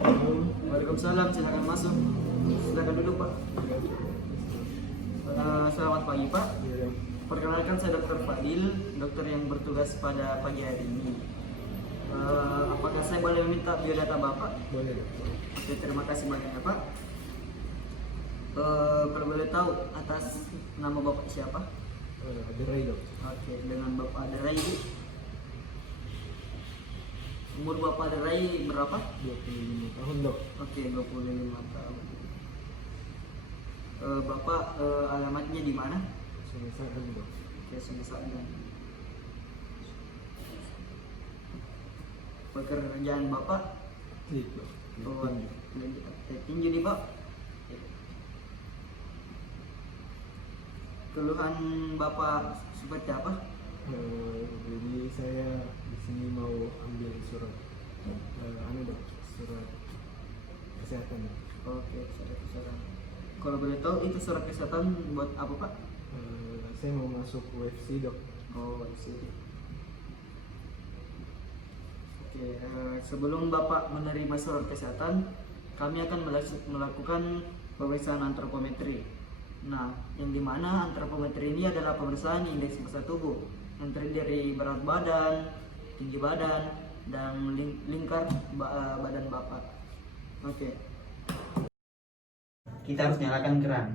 Waalaikumsalam, silakan masuk. Silakan duduk, Pak. Selamat pagi, Pak. Perkenalkan, saya Dr. Fadil, dokter yang bertugas pada pagi hari ini. Apakah saya boleh meminta biodata Bapak? Boleh. Oke, terima kasih banyak ya, Pak. Kalau boleh tahu atas nama Bapak siapa? Derai dok. Oke, dengan Bapak Derai, Bu. Umur Bapak Derai berapa? 25 tahun dok. Oke, 25 tahun. Bapak alamatnya di mana? Semasa dok. Oke, Semisal. Pekerjaan Bapak? Klik dok. Oh, tinju nih, Pak. Keluhan Bapak seperti apa? Jadi saya di sini mau ambil surat dok, surat kesehatan. Oke, surat kesehatan. Kalau boleh tahu itu surat kesehatan buat apa, Pak? Saya mau masuk UFC dok. Oh, sih. Oke, sebelum Bapak menerima surat kesehatan, kami akan melakukan pemeriksaan antropometri. Nah, yang dimana antropometri ini adalah pemeriksaan indeks massa tubuh yang terdiri dari berat badan, tinggi badan, dan lingkar badan Bapak. Oke. Kita harus nyalakan keran.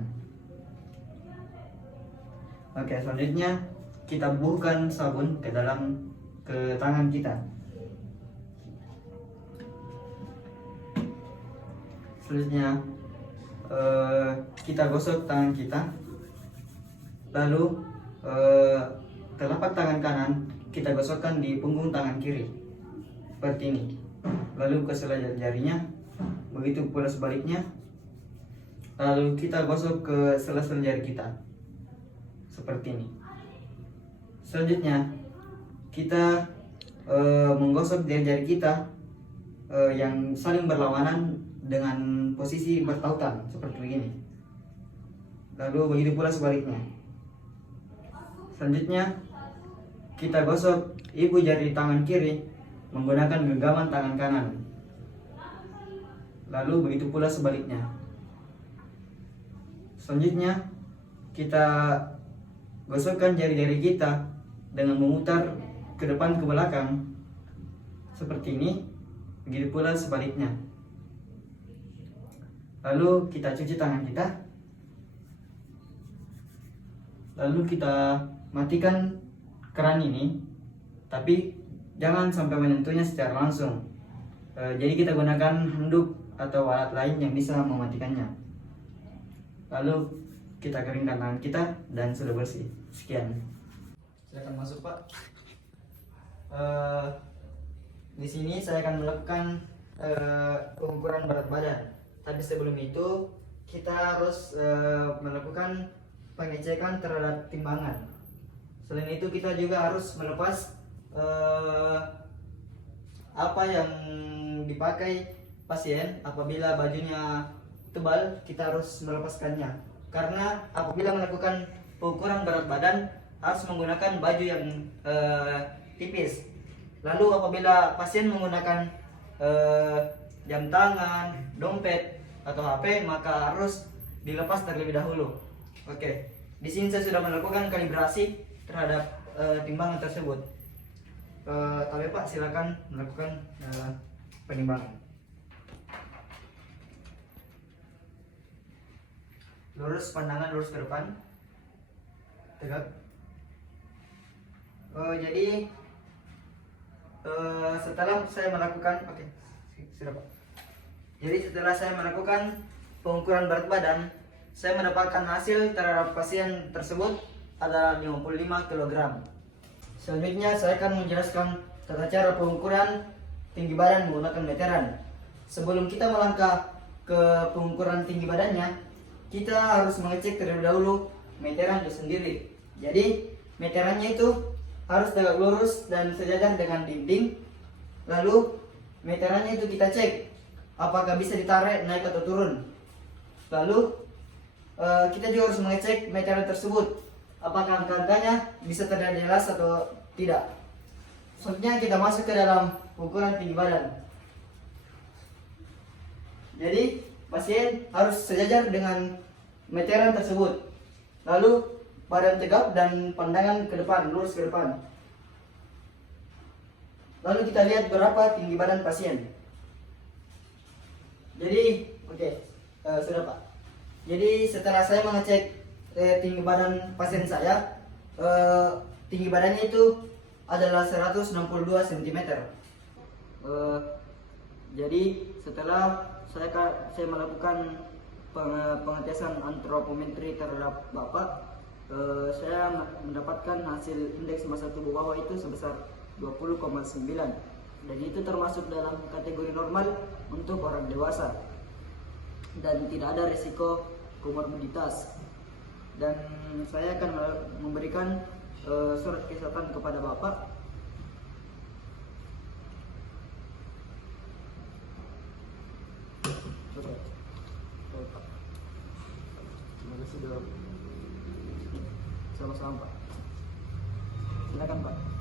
Oke, selanjutnya kita bubuhkan sabun ke tangan kita. Selanjutnya kita gosok tangan kita, lalu telapak tangan kanan kita gosokkan di punggung tangan kiri seperti ini, lalu ke sela jarinya, begitu pula sebaliknya, lalu kita gosok ke sela-sela jari kita seperti ini. Selanjutnya kita menggosok jari-jari kita yang saling berlawanan dengan posisi bertautan seperti ini. Lalu begitu pula sebaliknya. Selanjutnya kita gosok ibu jari tangan kiri menggunakan genggaman tangan kanan. Lalu begitu pula sebaliknya. Selanjutnya kita gosokkan jari-jari kita dengan memutar ke depan ke belakang seperti ini. Begitu pula sebaliknya. Lalu kita cuci tangan kita. Lalu kita matikan keran ini, tapi jangan sampai menyentuhnya secara langsung. Jadi kita gunakan handuk atau alat lain yang bisa mematikannya. Lalu kita keringkan tangan kita dan sudah bersih. Sekian. Silakan masuk, Pak. Di sini saya akan melakukan pengukuran berat badan. Tapi sebelum itu kita harus melakukan pengecekan terhadap timbangan. Selain itu kita juga harus melepas apa yang dipakai pasien. Apabila bajunya tebal, kita harus melepaskannya. Karena apabila melakukan pengukuran berat badan harus menggunakan baju yang tipis. Lalu apabila pasien menggunakan jam tangan, dompet, atau HP, maka harus dilepas terlebih dahulu. Oke, di sini saya sudah melakukan kalibrasi terhadap timbangan tersebut. Tapi Pak, silakan melakukan penimbangan. Lurus pandangan, lurus ke depan, tegak. Jadi setelah saya melakukan, sudah Pak. Jadi setelah saya melakukan pengukuran berat badan, saya mendapatkan hasil terhadap pasien tersebut adalah 55 kg. Selanjutnya saya akan menjelaskan tata cara pengukuran tinggi badan menggunakan meteran. Sebelum kita melangkah ke pengukuran tinggi badannya, kita harus mengecek terlebih dahulu meteran itu sendiri. Jadi meterannya itu harus tegak lurus dan sejajar dengan dinding. Lalu meterannya itu kita cek apakah bisa ditarik naik atau turun. Lalu kita juga harus mengecek meteran tersebut apakah angka-angkanya bisa terlihat jelas atau tidak. Selanjutnya kita masuk ke dalam ukuran tinggi badan. Jadi pasien harus sejajar dengan meteran tersebut. Lalu badan tegap dan pandangan ke depan, lurus ke depan. Lalu kita lihat berapa tinggi badan pasien. Jadi, oke, sudah Pak. Jadi setelah saya mengecek tinggi badan pasien saya, tinggi badannya itu adalah 162 cm. Jadi setelah saya melakukan pengetesan antropometri terhadap Bapak, saya mendapatkan hasil indeks massa tubuh bawah itu sebesar 20,9, dan itu termasuk dalam kategori normal untuk orang dewasa dan tidak ada risiko komorbiditas. Dan saya akan memberikan surat kesehatan kepada Bapak. Terima kasih dok. Sama-sama Pak. Silakan Pak.